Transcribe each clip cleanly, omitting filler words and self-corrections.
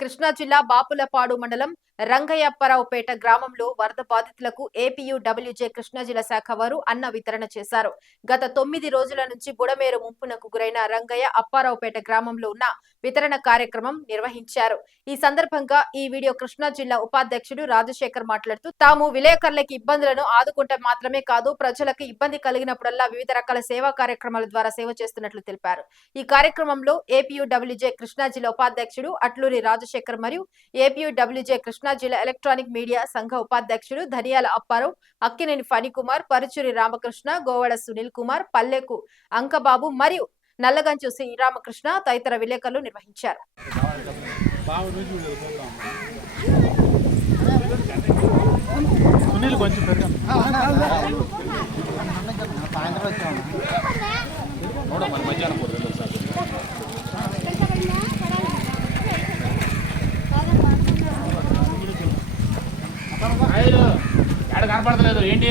కృష్ణా జిల్లా బాపులపాడు మండలం రంగయ్యప్పరావుపేట గ్రామంలో వరద బాధితులకు ఏపీయూడబ్ల్యూజే కృష్ణా జిల్లా శాఖ వారు అన్న వితరణ చేశారు. గత 9 రోజుల నుంచి బుడమేరు ముంపునకు గురైన రంగయ్య అప్పారావుపేట గ్రామంలో ఉన్న వితరణ కార్యక్రమం నిర్వహించారు. ఈ సందర్భంగా ఈ వీడియో కృష్ణా జిల్లా ఉపాధ్యక్షుడు రాజశేఖర్ మాట్లాడుతూ తాము విలేకరులకి ఇబ్బందులను ఆదుకుంటే మాత్రమే కాదు, ప్రజలకు ఇబ్బంది కలిగినప్పుడల్లా వివిధ రకాల సేవా కార్యక్రమాల ద్వారా సేవ చేస్తున్నట్లు తెలిపారు. ఈ కార్యక్రమంలో ఏపీయూడబ్ల్యూజే కృష్ణా జిల్లా ఉపాధ్యక్షుడు అట్లూరి రాజశేఖర్ మరియు ఏపీయూడబ్ల్యూజే కృష్ణా జిల్లా ఎలక్ట్రానిక్ మీడియా సంఘ ఉపాధ్యక్షుడు ధనియాల అప్పారావు, అక్కినేని ఫణికుమార్, పరుచూరి రామకృష్ణ, గోవాడ సునీల్ కుమార్, పల్లెకు అంకబాబు మరియు నల్లగంచు శ్రీరామకృష్ణ తదితర విలేకరులు నిర్వహించారు. కనపడతలేదు ఏంటి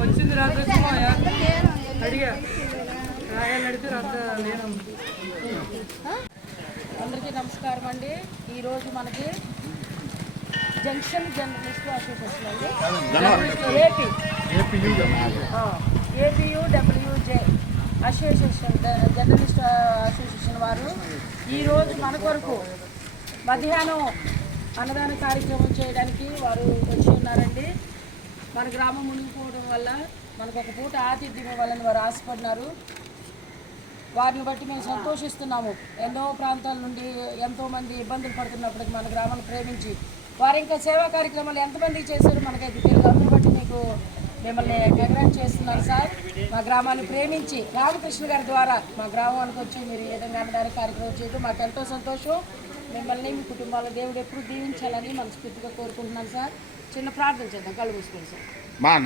వచ్చింది రాత్రి అడిగా అడిగితే అందరికీ నమస్కారం అండి. ఈరోజు మనకి జంక్షన్ జర్నలిస్ట్ అసోసియేషన్ అండి, ఏపీయూడబ్ల్యూజే అసోసియేషన్ జర్నలిస్ట్ అసోసియేషన్ వారు ఈరోజు మన కొరకు మధ్యాహ్నం అన్నదాన కార్యక్రమం చేయడానికి వారు వచ్చి ఉన్నారండి. మన గ్రామం మునిగిపోవడం వల్ల మనకు ఒక పూట ఆతిథ్యం ఇవ్వాలని వారు ఆశపడినారు. వారిని బట్టి మేము సంతోషిస్తున్నాము. ఎన్నో ప్రాంతాల నుండి ఎంతోమంది ఇబ్బందులు పడుతున్నప్పటికీ మన గ్రామాన్ని ప్రేమించి వారు ఇంకా సేవా కార్యక్రమాలు ఎంతమందికి చేశారు మనకైతే తెలుగు. అందరూ బట్టి మీకు మిమ్మల్ని కంగ్రాట్ చేస్తున్నాను సార్. మా గ్రామాన్ని ప్రేమించి రామకృష్ణ గారి ద్వారా మా గ్రామానికి వచ్చి మీరు ఈ విధంగా అన్నదాన కార్యక్రమం చేయడం మాకు ఎంతో సంతోషం. మిమ్మల్ని మీ కుటుంబాల దేవుడు ఎప్పుడు దీవించాలని మనస్ఫూర్తిగా కోరుకుంటున్నాను సార్. చిన్న ప్రార్థన చేద్దాం, కళ్ళు మూసుకోండి సార్.